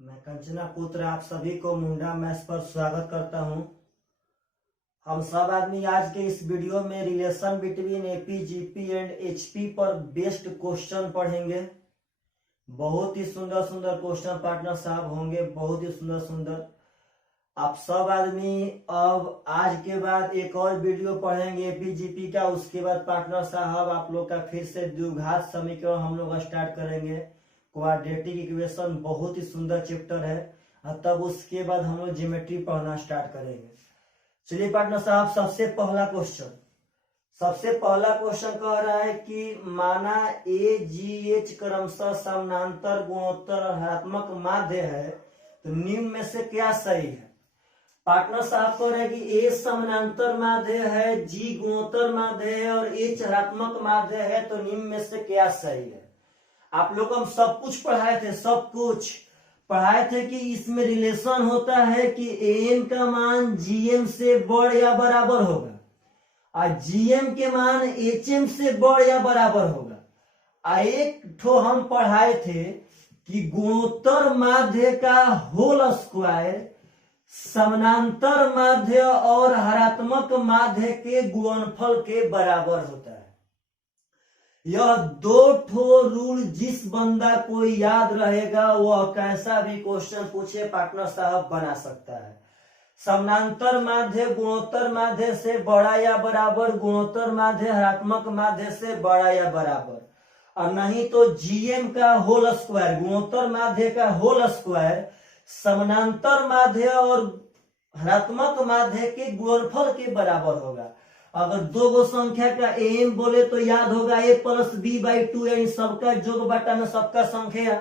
मैं कंचना पुत्र आप सभी को मुंडा मैथ्स पर स्वागत करता हूं। हम सब आदमी आज के इस वीडियो में relation between AP GP and HP पर बेस्ड क्वेश्चन पढ़ेंगे। बहुत ही सुंदर सुंदर क्वेश्चन पार्टनर साहब होंगे, बहुत ही सुंदर सुंदर। आप सब आदमी अब आज के बाद एक और वीडियो पढ़ेंगे एपी जीपी का, उसके बाद पार्टनर साहब आप लोग का फिर से द्विघात समीकरण हम लोग स्टार्ट करेंगे। क्वाड्रेटिक इक्वेशन बहुत ही सुंदर चैप्टर है, तब उसके बाद हम लोग ज्योमेट्री पढ़ना स्टार्ट करेंगे। चलिए पार्टनर साहब, सबसे पहला क्वेश्चन कह रहा है कि माना ए जी एच क्रमशः समानांतर गुणोत्तर और हरात्मक माध्य है, तो निम्न में से क्या सही है। पार्टनर साहब कह रहे हैं कि ए समानांतर माध्य है, जी गुणोत्तर माध्य है और एच हरात्मक माध्य है, तो निम्न में से क्या सही है। आप लोग हम सब कुछ पढ़ाए थे कि इसमें रिलेशन होता है कि एम का मान जीएम से बड़ या बराबर होगा और जीएम के मान एचएम से बड़ या बराबर होगा। एक ठो हम पढ़ाए थे कि गुणोत्तर माध्य का होल स्क्वायर समानांतर माध्य और हरात्मक माध्य के गुणनफल के बराबर होता है। यह दो ठो रूल जिस बंदा को याद रहेगा वह कैसा भी क्वेश्चन पूछे पार्टनर साहब बना सकता है। समानांतर माध्य गुणोत्तर माध्य से बड़ा या बराबर, गुणोत्तर माध्य हरात्मक माध्य से बड़ा या बराबर, और नहीं तो जीएम का होल स्क्वायर, गुणोत्तर माध्य का होल स्क्वायर समानांतर माध्य और हरात्मक माध्य के गुणनफल के बराबर होगा। अगर दो गो संख्या का एम बोले तो याद होगा ए प्लस बी बाई टू, यानी सबका जोग बटा में सबका संख्या।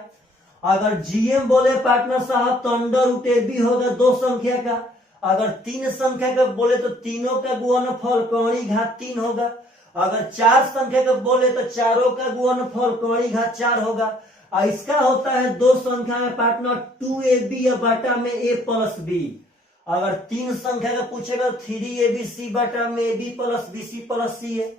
अगर जीएम बोले पार्टनर साहब तो अंडर रूट ए बी होगा दो संख्या का। अगर तीन संख्या का बोले तो तीनों का गुणनफल कौड़ी घात 3 होगा। अगर चार संख्या का बोले तो चारों का गुणनफल कौड़ी घात 4 होगा। और इसका होता है दो संख्या में पार्टनर 2ab या बटा में a प्लस बी। अगर तीन संख्या का पूछेगा 3abc बटा में ab plus bc plus c है।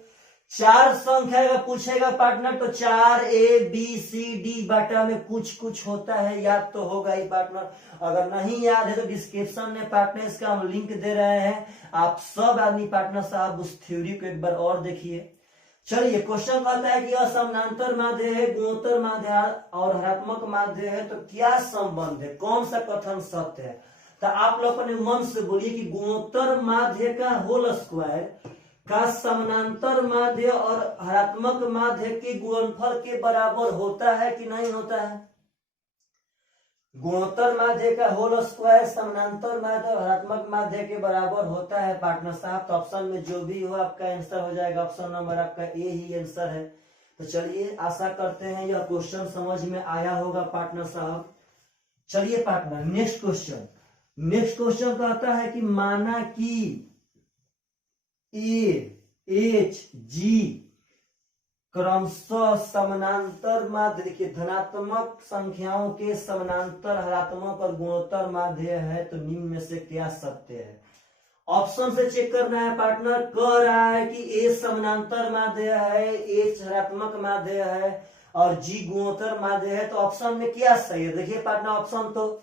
चार संख्या का पूछेगा पार्टनर तो 4abcd बटा में कुछ होता है, याद तो होगा ही पार्टनर। अगर नहीं याद है तो डिस्क्रिप्शन में पार्टनर इसका हम लिंक दे रहे हैं, आप सब आदमी पार्टनर साहब उस थ्योरी को एक बार और देखिए। चलिए क्वेश्चन कहता है कि यह समानांतर माध्य है, गुणोत्तर माध्य और हरात्मक माध्य है, तो क्या संबंध है, कौन सा कथन सत्य है। तो आप लोग अपने मन से बोलिए कि गुणोत्तर माध्य का होल स्क्वायर का समानांतर माध्य और हरात्मक माध्य के गुणनफल के बराबर होता है कि नहीं होता है। गुणोत्तर माध्य का होल स्क्वायर समानांतर माध्य और हरात्मक माध्य के बराबर होता है पार्टनर साहब। तो ऑप्शन में जो भी हो आपका आंसर हो जाएगा, ऑप्शन नंबर आपका ए ही आंसर है। तो चलिए आशा करते हैं यह क्वेश्चन समझ में आया होगा पार्टनर साहब। चलिए पार्टनर नेक्स्ट क्वेश्चन कहता है कि माना कि ए एच जी क्रमशः समानांतर माध्य, देखिए धनात्मक संख्याओं के समानांतर हरात्मक और गुणोत्तर माध्य है, तो निम्न में से क्या सत्य है। ऑप्शन से चेक करना है पार्टनर। कह रहा है कि ए समानांतर माध्य है, एच हरात्मक माध्य है और जी गुणोत्तर माध्य है, तो ऑप्शन में क्या सही है। देखिए पार्टनर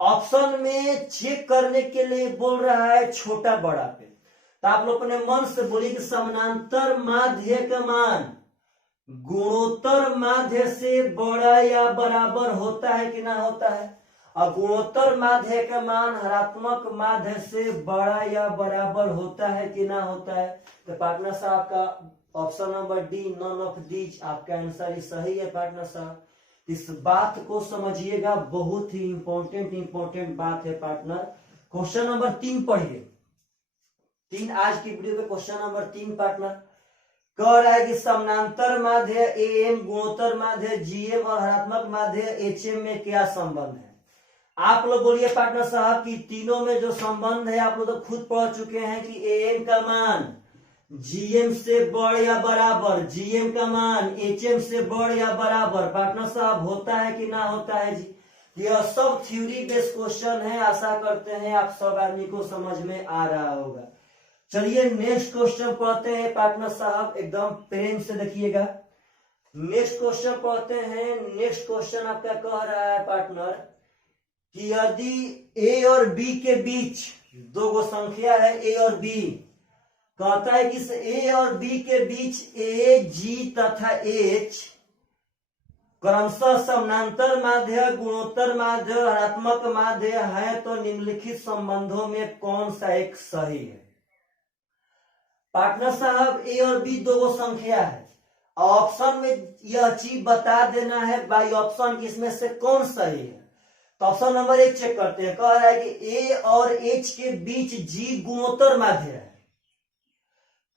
ऑप्शन में चेक करने के लिए बोल रहा है छोटा बड़ा पे, तो आप लोग अपने मन से बोलिए कि समानांतर माध्य का मान गुणोत्तर माध्य से बड़ा या बराबर होता है कि ना होता है, और गुणोत्तर माध्य का मान हरात्मक माध्य से बड़ा या बराबर होता है कि ना होता है। तो पार्टनर साहब का option number D, none of these आपका आंसर ही सही है पार्टनर साहब। इस बात को समझिएगा, बहुत ही इंपॉर्टेंट बात है पार्टनर। क्वेश्चन नंबर 3 पढ़िए। आज की वीडियो में क्वेश्चन नंबर 3 पार्टनर कह रहा है कि समानांतर माध्य एएम, गुणोत्तर माध्य जीएम और हरात्मक माध्य एचएम में क्या संबंध है। आप लोग बोलिए पार्टनर साहब कि तीनों में जो संबंध है आप लोग तो खुद पढ़ चुके हैं कि एएम का मान जीएम से बड़ या बराबर, जीएम का मान एचएम से बड़ या बराबर पार्टनर साहब होता है कि ना होता है जी। यह सब थ्योरी बेस्ड क्वेश्चन है, आशा करते हैं आप सब आदमी को समझ में आ रहा होगा। चलिए नेक्स्ट क्वेश्चन पढ़ते हैं पार्टनर साहब, एकदम प्रेम से देखिएगा। नेक्स्ट क्वेश्चन पढ़ते हैं। नेक्स्ट क्वेश्चन आपका कह रहा है पार्टनर कि यदि ए और बी के बीच दो गो संख्या है ए और बी, कहता है कि इस ए और बी के बीच ए, जी तथा एच क्रमशः समानांतर माध्य, गुणोत्तर माध्य, ऋणात्मक माध्य है, तो निम्नलिखित संबंधों में कौन सा एक सही है। पार्टनर साहब ए और बी दो गो संख्या है, ऑप्शन में यह चीज बता देना है बाई ऑप्शन इसमें से कौन सही है। तो ऑप्शन नंबर 1 चेक करते हैं। कह रहा है कि ए और एच के बीच जी गुणोत्तर माध्य है।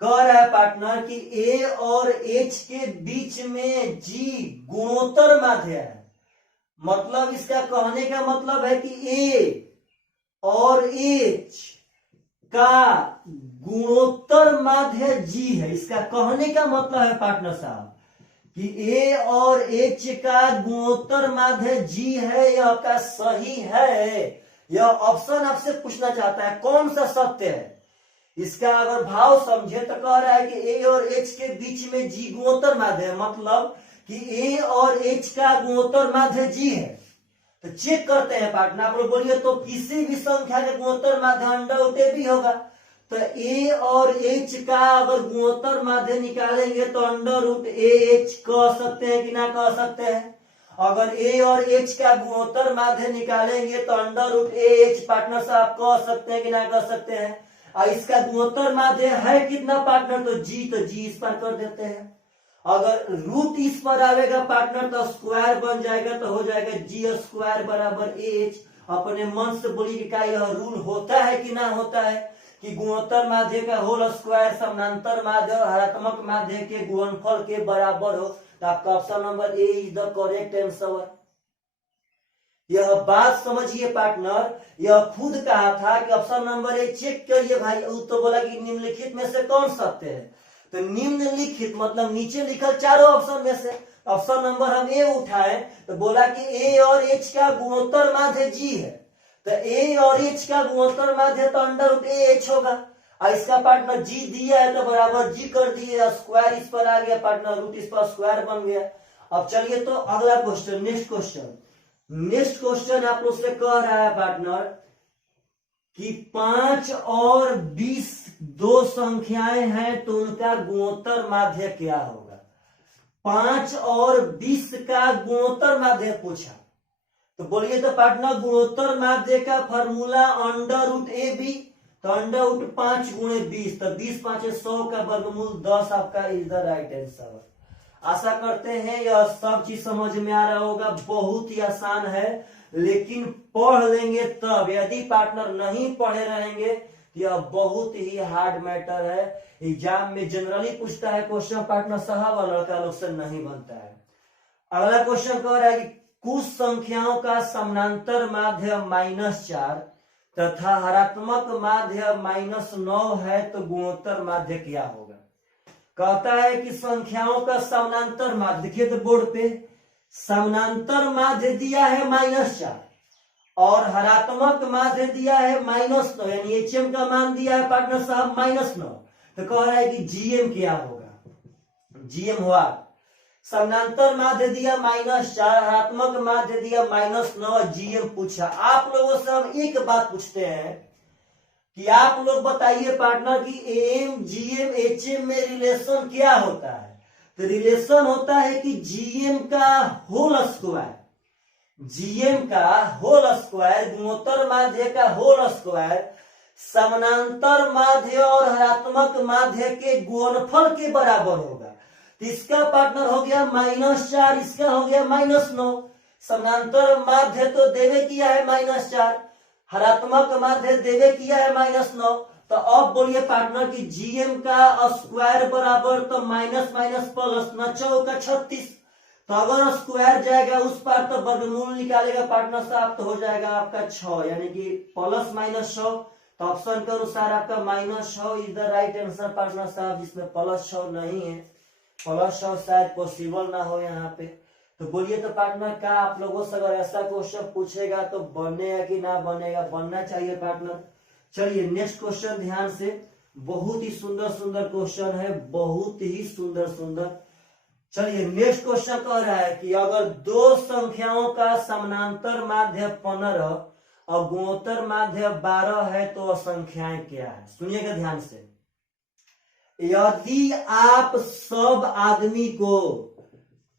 कह रहा है पार्टनर कि ए और एच के बीच में जी गुणोत्तर माध्य है, मतलब इसका कहने का मतलब है कि ए और एच का गुणोत्तर माध्य जी है। इसका कहने का मतलब है पार्टनर साहब कि ए और एच का गुणोत्तर माध्य जी है, यह का सही है। यह ऑप्शन आपसे पूछना चाहता है कौन सा सत्य है। इसका अगर भाव समझे तो कह रहा है कि ए और एच के बीच में जी गुणोत्तर माध्य है, मतलब कि ए और एच का गुणोत्तर माध्य जी है। तो चेक करते हैं पार्टनर, आप लोग बोलिए तो किसी भी संख्या के गुणोत्तर माध्य अंडर रूट ए भी होगा। तो ए और एच का अगर गुणोत्तर माध्य निकालेंगे तो अंडर रूट ए एच कह सकते हैं कि ना कह सकते हैं। अगर ए और एच का गुणोत्तर माध्य निकालेंगे तो under root A H partner साहब कह सकते हैं कि ना कह सकते हैं। और इसका गुणोत्तर माध्य है कितना पार्टनर, तो जी इस पर कर देते हैं। अगर रूट इस पर आएगा पार्टनर तो स्क्वायर बन जाएगा, तो हो जाएगा जी स्क्वायर बराबर ए एच। अपने मन से बोलिए क्या यह रूल होता है कि ना होता है कि गुणोत्तर माध्य का होल स्क्वायर समानांतर माध्य और हरात्मक माध्य के गुणनफल के बराबर हो। तो आपका option number A is the correct answer. यह बात समझिए पार्टनर, यह खुद कहा था कि ऑप्शन नंबर ए चेक करिए भाई, तो बोला कि निम्नलिखित में से कौन सत्य है। तो निम्नलिखित मतलब नीचे लिखल चारों ऑप्शन में से ऑप्शन नंबर हम ए उठाए तो बोला कि ए और एच का गुणोत्तर माध्य जी है। तो ए और एच का गुणोत्तर माध्य तो अंडर रूट ए एच होगा, और इसका पार्टनर जी दिया है तो बराबर जी कर दिए, स्क्वायर इस पर आ गया पार्टनर, रूट इस पर स्क्वायर बन गया। अब चलिए तो अगला क्वेश्चन, नेक्स्ट क्वेश्चन आप लोग से कह रहा है पार्टनर कि 5 और 20 दो संख्याएं हैं तो उनका गुणोत्तर माध्य क्या होगा। 5 और 20 का गुणोत्तर माध्य पूछा, तो बोलिए तो पार्टनर गुणोत्तर माध्य का formula under root A B, तो अंडर रूट 5 गुणे 20, तो 20 5 100 का वर्गमूल 10 आपका इज द राइट आंसर। आशा करते हैं यह सब चीज समझ में आ रहा होगा। बहुत ही आसान है, लेकिन पढ़ लेंगे तब। यदि पार्टनर नहीं पढ़े रहेंगे यह बहुत ही हार्ड मैटर है। एग्जाम में जनरली पूछता है क्वेश्चन पार्टनर साहब, और लड़का लोग से नहीं बनता है। अगला क्वेश्चन कह रहा है कि कुछ संख्याओं का समानांतर माध्य -4 तथा हरात्मक माध्य -9 है, तो गुणोत्तर माध्य क्या होगा। कहता है कि संख्याओं का समानांतर माध्य, देखिए तो बोर्ड पे समानांतर माध्य दिया है -4 और हरात्मक माध्य दिया है -9, यानी एचएम का मान दिया है पार्टनर साहब -9। तो कह रहा है कि जीएम क्या होगा। जीएम हुआ समानांतर माध्य दिया -4, हरात्मक माध्य दिया -9, जीएम पूछा। आप लोगों से हम एक बात पूछते हैं कि आप लोग बताइए पार्टनर कि एम जीएम एचएम में रिलेशन क्या होता है। तो रिलेशन होता है कि जीएम का होल स्क्वायर, जीएम का होल स्क्वायर गुणोत्तर माध्य का होल स्क्वायर समानांतर माध्य और हरात्मक माध्य के गुणनफल के बराबर होगा। तो इसका पार्टनर हो गया -4, इसका हो गया -9। समानांतर माध्य तो देवे किया है -4, हरात्मक माध्य देवे किया है -9। तो अब बोलिए पार्टनर की जीएम का स्क्वायर बराबर तो माइनस प्लस 9 का 36। तो अगर स्क्वायर जाएगा उस पार तो वर्गमूल निकालेगा पार्टनर साहब, तो हो जाएगा आपका 6, यानी कि प्लस माइनस 6। तो ऑप्शन के अनुसार आपका -6 is the right answer partner साहब, जिसमें +6 नहीं है। +6 शायद पॉसिबल ना हो यहाँ पे। तो बोलिए तो पार्टनर का आप लोगों से अगर ऐसा क्वेश्चन पूछेगा तो बनेगा कि ना बनेगा, बनना चाहिए पार्टनर। चलिए नेक्स्ट क्वेश्चन ध्यान से, बहुत ही सुंदर क्वेश्चन है, बहुत ही सुंदर। चलिए नेक्स्ट क्वेश्चन कह रहा है कि अगर दो संख्याओं का समानांतर माध्य 15 और गुणोत्तर माध्य 12 है तो संख्याएं क्या है। सुनिएगा ध्यान से। यदि आप सब आदमी को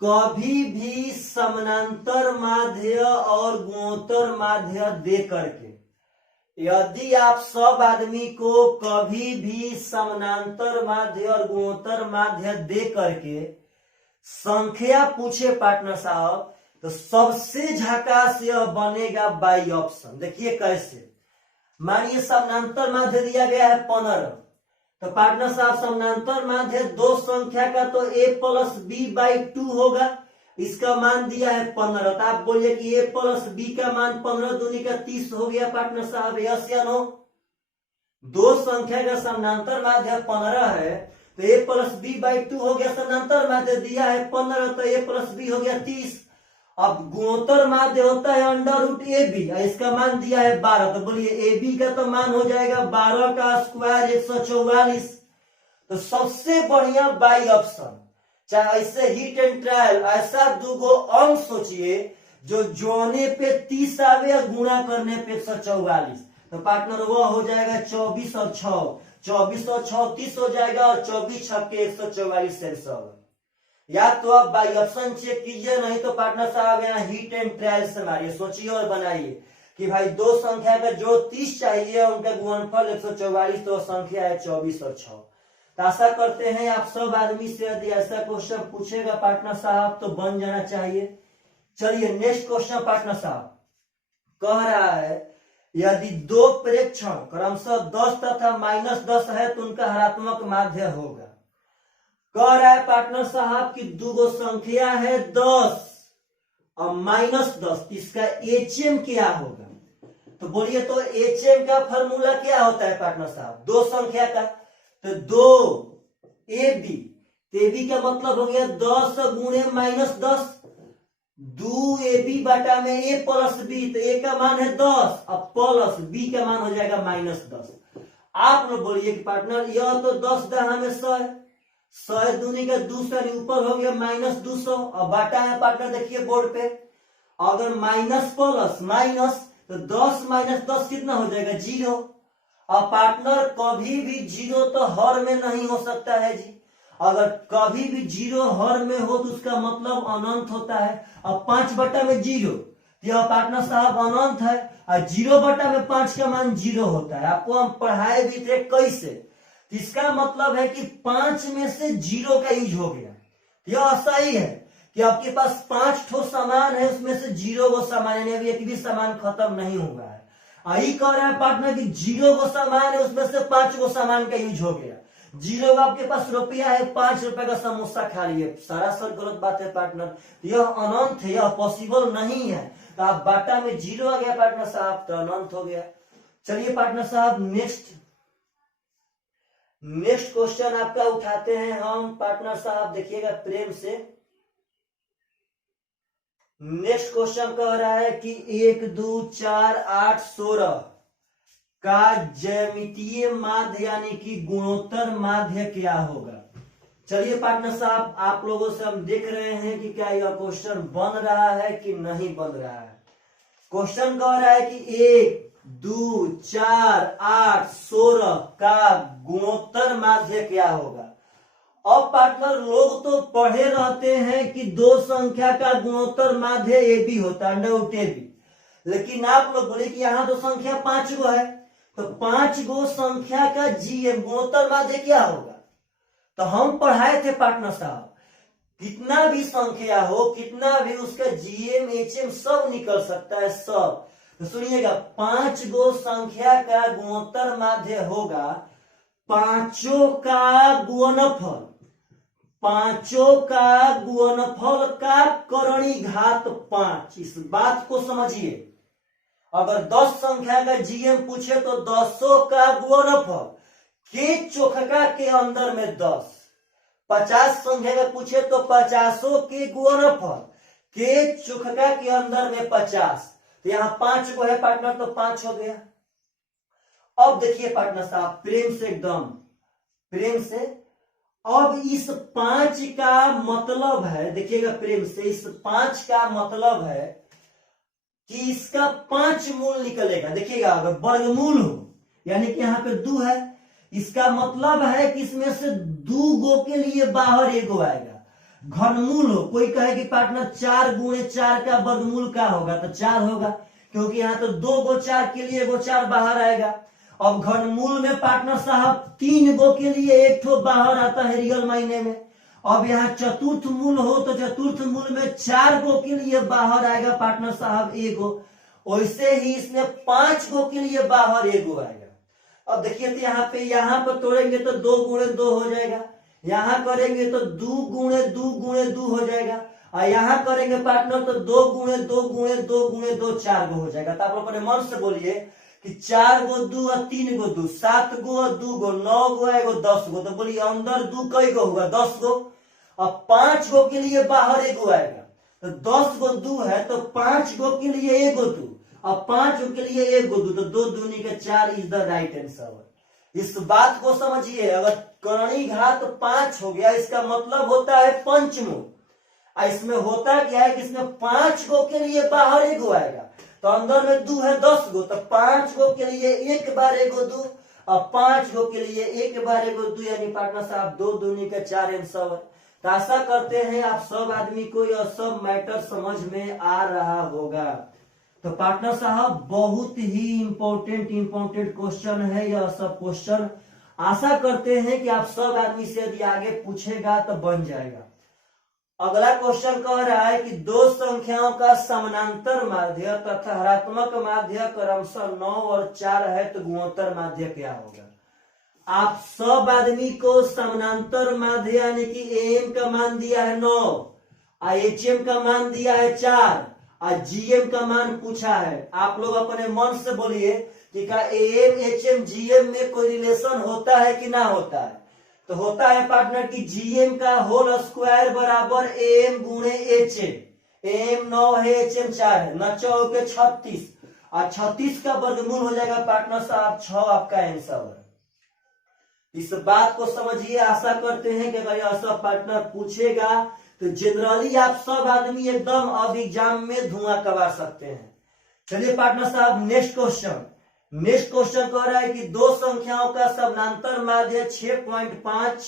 कभी भी समानांतर माध्य और गुणोत्तर माध्य दे करके, यदि आप सब आदमी को कभी भी समानांतर माध्य और गुणोत्तर माध्य दे करके संख्या पूछे पार्टनर साहब, तो सबसे झकास यह बनेगा बाई ऑप्शन। देखिए कैसे। मानिए समानांतर माध्य दिया गया है 15, तो पार्टनर साहब समानांतर माध्य दो संख्या का तो a प्लस बी बाई 2 होगा, इसका मान दिया है 15, तो आप बोलिए कि a प्लस बी का मान 15 दूनी का 30 हो गया पार्टनर साहब, यस या नो। दो संख्या का समानांतर माध्य 15 है तो a प्लस बी बाई 2 हो गया, समानांतर माध्य दिया है 15 तो a प्लस बी हो गया 30। अब गुणोत्तर माध्य होता है अंडर रूट ए बी, इसका मान दिया है 12, तो बोलिए ए बी का तो मान हो जाएगा 12 का स्क्वायर 144। तो सबसे बढ़िया बाई ऑप्शन, चाहे ऐसे हिट एंड ट्रायल, ऐसा दूगो अंक सोचिए जो जोड़ने पे 30 आवे और गुणा करने पे 144, तो पार्टनर वो हो जाएगा 24 और 6, 24 और 6 30 हो जाएगा और 24 छक्के 144 से 100। या तो आप बाई ऑप्शन चेक कीजिए, नहीं तो पार्टनर साहब यहाँ हिट एंड ट्रायल से मारिए, सोचिए और बनाइए कि भाई दो संख्या का जो 30 चाहिए उनका गुणनफल 144, तो संख्या है 24 और 6। तो आशा करते हैं आप सब आदमी से यदि ऐसा क्वेश्चन पूछेगा पार्टनर साहब तो बन जाना चाहिए। चलिए नेक्स्ट क्वेश्चन पार्टनर साहब कह रहा है, यदि दो प्रेक्षण क्रमशः 10 तथा -10 है तो उनका हरात्मक माध्य होगा। कह रहा है पार्टनर साहब कि दो संख्या है 10 और -10, इसका एचएम क्या होगा। तो बोलिए तो एचएम का फॉर्मूला क्या होता है पार्टनर साहब, दो संख्या का, तो 2 AB, AB का मतलब हो गया 10 गुणे -10, 2 AB बटा में a प्लस बी, तो a का मान है 10 और प्लस b का मान हो जाएगा -10। आप लोग बोलिए कि पार्टनर यह तो 10 दहा में 100 है, 100 दूनी का 200 ऊपर हो गया -200 और बाटा है पार्टनर, देखिए बोर्ड पे, अगर माइनस प्लस माइनस तो 10 - 10 कितना हो जाएगा 0, और पार्टनर कभी भी 0 तो हर में नहीं हो सकता है जी, अगर कभी भी 0 हर में हो तो उसका मतलब अनंत होता है, और 5 बटा में 0 तो यह पार्टनर साहब अनंत है, और 0 बटा में 5 का मान 0 होता है। आपको हम पढ़ाए भी थे कैसे, इसका मतलब है कि 5 में से 0 का यूज हो गया। यह सही है कि आपके पास 5 ठो सामान है, उसमें से 0 वो सामान है, एक भी सामान खत्म नहीं हुआ है। आई कह रहा है पार्टनर कि 0 वो सामान है, उसमें से 5 वो सामान का यूज हो गया। 0 आपके पास रुपया है, 5 रुपए का समोसा खा लिए, सरासर गलत बात है पार्टनर, यह अनंत है, यह पॉसिबल नहीं है। तो आप बाटा में 0 आ गया पार्टनर साहब, तो अनंत हो गया। चलिए पार्टनर साहब नेक्स्ट क्वेश्चन आपका उठाते हैं हम पार्टनर साहब, देखिएगा प्रेम से। नेक्स्ट क्वेश्चन कह रहा है कि 1 2 4 8 16 का ज्यामितीय माध्य यानी कि गुणोत्तर माध्य क्या होगा। चलिए पार्टनर साहब आप लोगों से हम देख रहे हैं कि क्या यह क्वेश्चन बन रहा है कि नहीं बन रहा है। क्वेश्चन कह रहा है कि 1 2 4 8 16 का गुणोत्तर माध्य क्या होगा। अब पार्टनर लोग तो पढ़े रहते हैं कि दो संख्या का गुणोत्तर माध्य ए बी होता है, अंडर रूट ए बी, लेकिन आप लोग बोले कि यहाँ तो संख्या 5 गो है, तो 5 गो संख्या का जीएम गुणोत्तर माध्य क्या होगा। तो हम पढ़ाए थे पार्टनर साहब, कितना भी संख्या हो, कितना भी उसका जीएम एचएम सब निकल सकता है, सब। तो सुनिएगा 5 गो संख्या का गुणोत्तर माध्य होगा पांचों का गुणनफल, पांचों का गुणनफल का करणी घात 5। इस बात को समझिए, अगर 10 संख्या का जीएम पूछे तो 10 का गुणनफल के चौखका के अंदर में 10, 50 संख्या का पूछे तो 50 के गुणनफल के चौखका के अंदर में 50, तो यहाँ 5 को है पार्टनर, तो 5 हो गया। अब देखिए पार्टनर साहब प्रेम से, एकदम प्रेम से, अब इस 5 का मतलब है, देखिएगा प्रेम से, इस 5 का मतलब है कि इसका 5 मूल निकलेगा। देखिएगा अगर वर्गमूल हो यानी कि यहाँ पे 2 है, इसका मतलब है कि इसमें से 2 गो के लिए बाहर एगो आएगा। घनमूल हो, कोई कहे कि पार्टनर 4 गुणे 4 का वर्गमूल क्या होगा, तो 4 होगा, क्योंकि यहाँ तो 2 गो 4 के लिए एगो 4 बाहर आएगा। अब घनमूल में पार्टनर साहब 3 गो के लिए एक ठो बाहर आता है रियल मायने में। अब यहाँ चतुर्थ मूल हो तो चतुर्थ मूल में 4 गो के लिए बाहर आएगा पार्टनर साहब एगो। वैसे ही इसमें 5 गो के लिए बाहर एगो आएगा। अब देखिए तो यहाँ पर तोड़ेंगे तो 2 गुणे 2 हो जाएगा, यहाँ करेंगे तो 2 गुणे 2 गुणे 2 हो जाएगा, और यहाँ करेंगे पार्टनर तो 2 गुणे 2 गुणे 2 गुणे 2 4 गो हो जाएगा। तो आप अपने मन से बोलिए कि 4 गो 2 और 3 गो 2, 7 गो और 2 गो, 9 गो एगो 10 गो, तो बोलिए अंदर 2 कई गो हुआ, 10 गो। अब 5 गो के लिए बाहर एगो आएगा, तो 10 गो 2 है तो 5 गो के लिए एगो 2, अब 5 गो के लिए एगो 2, तो 2 दूनी के 4 इज द राइट आंसर। इस बात को समझिए, अगर करणी घात 5 हो गया इसका मतलब होता है पंचमूल। इसमें होता क्या है कि इसमें 5 गो के लिए बाहर एगो आएगा, तो अंदर में 2 है 10 गो, तो 5 गो के लिए एक बार एगो 2, और 5 गो के लिए एक बार एगो 2, यानी पार्टनर साहब 2 दूनी के 4 आंसर। तो आशा करते हैं आप सब आदमी को यह सब मैटर समझ में आ रहा होगा। तो पार्टनर साहब बहुत ही इंपॉर्टेंट क्वेश्चन है यह सब क्वेश्चन। आशा करते हैं कि आप सब आदमी से यदि आगे पूछेगा तो बन जाएगा। अगला क्वेश्चन कह रहा है कि 2 संख्याओं का समानांतर माध्य तथा हरात्मक माध्य क्रमशः 9 और 4 है, तो गुणोत्तर माध्य क्या होगा। आप सब आदमी को समानांतर माध्य यानी कि एम का मान दिया है 9, एच एम का मान दिया है 4, और जीएम का मान पूछा है। आप लोग अपने मन से बोलिए कि क्या एम एच एम जीएम में कोई रिलेशन होता है कि ना होता है। तो होता है पार्टनर की जीएम का होल स्क्वायर बराबर एम गुणे एच एम 9 है, एच एम 4 है, 9 चौके 36, और 36 का वर्गमूल हो जाएगा पार्टनर साहब 6, आपका आंसर। इस बात को समझिए। आशा करते हैं कि अगर यह सब पार्टनर पूछेगा तो जनरली आप सब आदमी एकदम अब एग्जाम में धुआं करवा सकते हैं। चलिए पार्टनर साहब नेक्स्ट क्वेश्चन कह रहा है कि 2 संख्याओं का समानांतर माध्य 6.5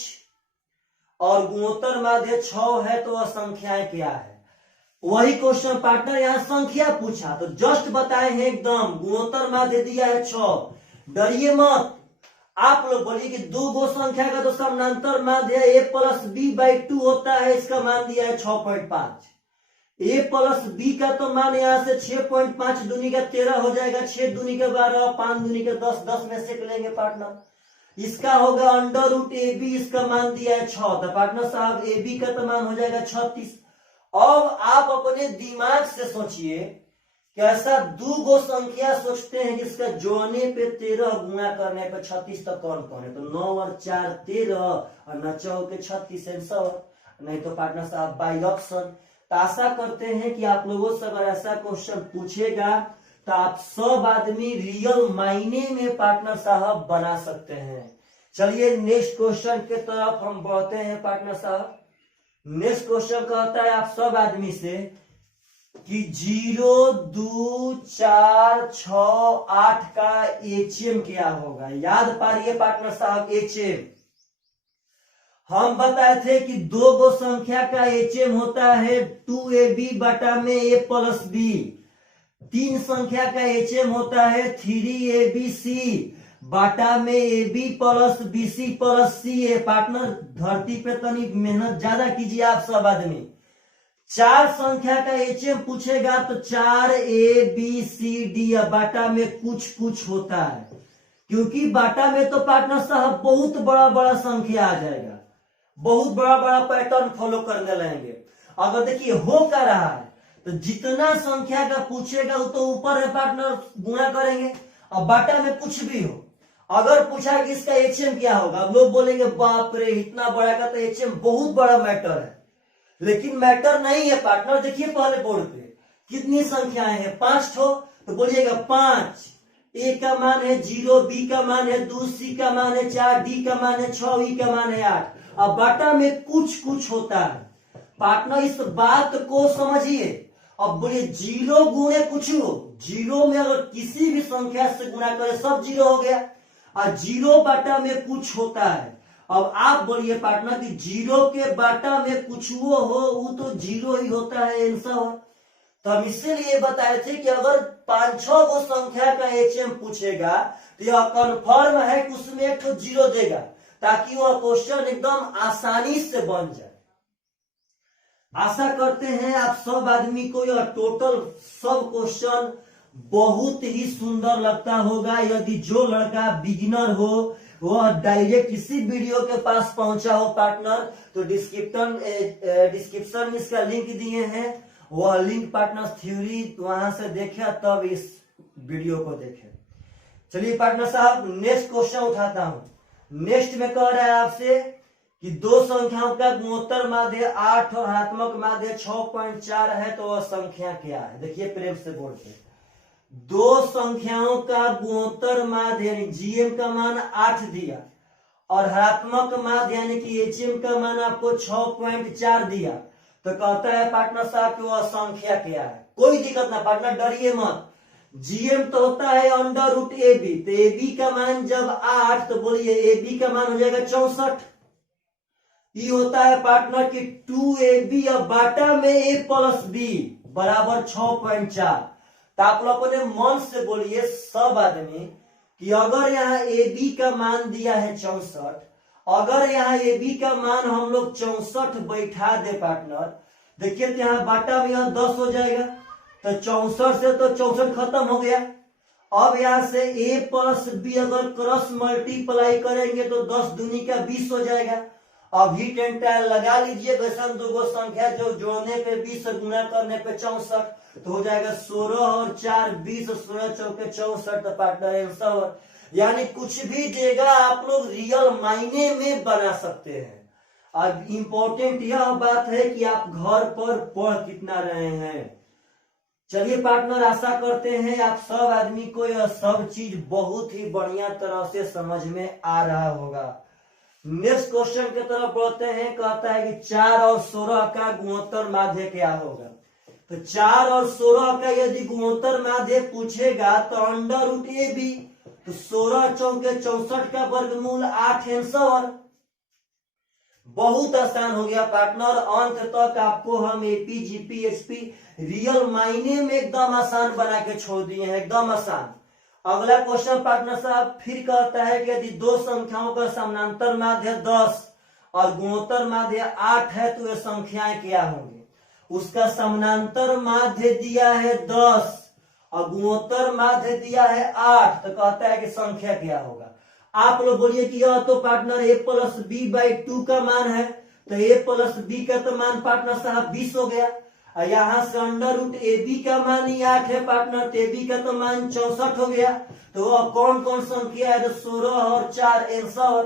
और गुणोत्तर माध्य 6 है, तो वह संख्याएं क्या है। वही क्वेश्चन पार्टनर यहाँ संख्या पूछा तो जस्ट बताए हैं एकदम, गुणोत्तर माध्य दिया है 6। डरिए मत, आप लोग बोलिए कि 2 गो संख्या का तो समानांतर माध्य a प्लस बी बाई 2 होता है, इसका मान दिया है 6.5। a प्लस बी का तो मान यहाँ से 6.5 दूनी का 13 हो जाएगा, 6 दूनी के 12, 5 दूनी के 10, 10 में से लेंगे पार्टनर। इसका होगा अंडर रूट ए बी, इसका मान दिया है 6, तो पार्टनर साहब ए बी का तो मान हो जाएगा 36। अब आप अपने दिमाग से सोचिए कि ऐसा 2 गो संख्या सोचते हैं जिसका जोड़ने पे 13 गुणा करने पे 36, तो कौन कौन है। तो 9 और 4 13 और 9 चौके 36 आंसर, नहीं तो पार्टनर साहब बाई ऑप्शन। तो आशा करते हैं कि आप लोगों से अगर ऐसा क्वेश्चन पूछेगा तो आप सब आदमी रियल मायने में पार्टनर साहब बना सकते हैं। चलिए नेक्स्ट क्वेश्चन के तरफ हम बढ़ते हैं पार्टनर साहब। नेक्स्ट क्वेश्चन कहता है आप सब आदमी से कि 0 2 4 6 8 का एचएम क्या होगा। याद पारिए पार्टनर साहब एचएम। हम बताए थे कि 2 गो संख्या का एचएम होता है 2ab बटा में a प्लस बी। 3 संख्या का एचएम होता है 3abc बटा में ab प्लस bc प्लस सी। पार्टनर धरती पे तनी मेहनत ज्यादा कीजिए आप सब आदमी। 4 संख्या का एचएम पूछेगा तो 4abcd बाटा में कुछ होता है, क्योंकि बाटा में तो पार्टनर साहब बहुत बड़ा बड़ा संख्या आ जाएगा, बहुत बड़ा बड़ा पैटर्न फॉलो करने लगेंगे। अगर देखिए हो क्या रहा है तो जितना संख्या का पूछेगा वो तो ऊपर है पार्टनर गुणा करेंगे, और बाटा में कुछ भी हो। अगर पूछा कि इसका एचएम क्या होगा, लोग बोलेंगे बाप रे इतना बड़ा का तो एचएम बहुत बड़ा मैटर है, लेकिन मैटर नहीं है पार्टनर। देखिए पहले बोर्ड पे कितनी संख्याएं हैं, 5 ठो, तो बोलिएगा 5 ए का मान है 0, बी का मान है 2, सी का मान है 4, डी का मान है 6, ई का मान है 8। अब बटा में कुछ कुछ होता है। पार्टनर इस बात को समझिए। अब बोलिए 0 गुणे कुछ हो, 0 में अगर किसी भी संख्या से गुणा करे सब 0 हो गया, और 0 बटा में कुछ होता है। अब आप बोलिए पार्टनर कि 0 के बटा में कुछ वो हो, वो तो 0 ही होता है आंसर। तो हम इसीलिए बताए थे कि अगर 5-6 को संख्या का एचएम पूछेगा तो यह कन्फर्म है कि उसमें एक तो 0 देगा, ताकि वह क्वेश्चन एकदम आसानी से बन जाए। आशा करते हैं आप सब आदमी को यह टोटल सब क्वेश्चन बहुत ही सुंदर लगता होगा। यदि जो लड़का बिगिनर हो वह डायरेक्ट इसी वीडियो के पास पहुंचा हो पार्टनर, तो डिस्क्रिप्शन में इसका लिंक दिए हैं, वह लिंक पार्टनर थ्योरी वहां से देखे तब इस वीडियो को देखे। चलिए पार्टनर साहब नेक्स्ट क्वेश्चन उठाता हूं। नेक्स्ट में कह रहा है आपसे कि दो संख्याओं का गुणोत्तर माध्य 8 और ऋणात्मक माध्य 6.4 है, तो वह संख्या क्या है? देखिए प्रेम से बोलते हैं। दो संख्याओं का गुणोत्तर माध्य यानी जीएम का मान 8 दिया और ऋणात्मक माध्य यानी कि एचएम का मान आपको 6.4 दिया, तो कहता है पार्टनर साहब कि वह संख्या क्या है? कोई दिक्कत ना पार्टनर, डरिए मत। जीएम तो होता है √AB, तो AB का मान जब 8 तो बोलिए AB का मान हो जाएगा 64। ये होता है पार्टनर की 2AB और बाटा में A+B बराबर 6.4। तो आप लोग अपने मन से बोलिए सब आदमी कि अगर यहाँ AB का मान दिया है 64, अगर यहाँ AB का मान हम लोग 64 बैठा दे पार्टनर, देखिए तो यहाँ बाटा में यहाँ 10 हो जाएगा, तो 64 से तो 64 खत्म हो गया। अब यहाँ से A+B अगर क्रॉस मल्टीप्लाई करेंगे तो 10 दूनी का 20 हो जाएगा। अब हिट एंड टाइल लगा लीजिए, वैसे दो संख्या जो जोड़ने पे 20 और गुणा करने पे 64, तो हो जाएगा 16 और 4 20, 16 चौके 64, तो पार्टनर आंसर। यानी कुछ भी देगा आप लोग रियल मायने में बना सकते हैं। अब इम्पोर्टेंट यह बात है कि आप घर पर पढ़ कितना रहे हैं। चलिए पार्टनर आशा करते हैं आप सब आदमी को यह सब चीज बहुत ही बढ़िया तरह से समझ में आ रहा होगा। नेक्स्ट क्वेश्चन की तरफ बढ़ते हैं। कहता है कि 4 और 16 का गुणोत्तर माध्य क्या होगा? तो 4 और 16 का यदि गुणोत्तर माध्य पूछेगा तो √AB, तो 16 चौके 64 का वर्गमूल 8 आंसर। बहुत आसान हो गया पार्टनर। अंत तक आपको हम AP, GP, HP रियल मायने में एकदम आसान बना के छोड़ दिए हैं, एकदम आसान। अगला क्वेश्चन पार्टनर साहब फिर कहता है कि यदि दो संख्याओं का समानांतर माध्य 10 और गुणोत्तर माध्य 8 है तो ये संख्याएं क्या होंगी? उसका समानांतर माध्य दिया है 10 और गुणोत्तर माध्य दिया है 8, तो कहता है कि संख्या क्या होगा? आप लोग बोलिए कि यह तो पार्टनर A+B/2 का मान है, तो A+B का तो मान पार्टनर साहब 20 हो गया। यहाँ से √AB का मान ही 8 है पार्टनर, तो AB का तो मान 64 हो गया। तो अब कौन कौन संख्या है? तो 16 और 4 आंसर।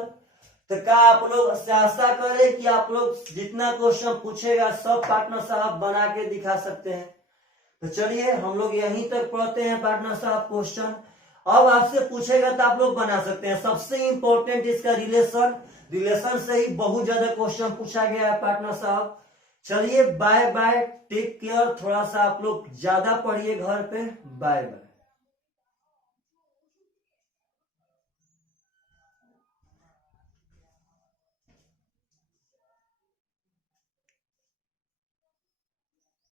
तो क्या आप लोग से आशा करें कि आप लोग जितना क्वेश्चन पूछेगा सब पार्टनर साहब बना के दिखा सकते हैं। तो चलिए हम लोग यहीं तक पढ़ते हैं पार्टनर साहब क्वेश्चन। अब आपसे पूछेगा तो आप लोग बना सकते हैं। सबसे इंपॉर्टेंट इसका रिलेशन से ही बहुत ज्यादा क्वेश्चन पूछा गया है पार्टनर साहब। चलिए बाय बाय, टेक केयर। थोड़ा सा आप लोग ज्यादा पढ़िए घर पे। Bye bye.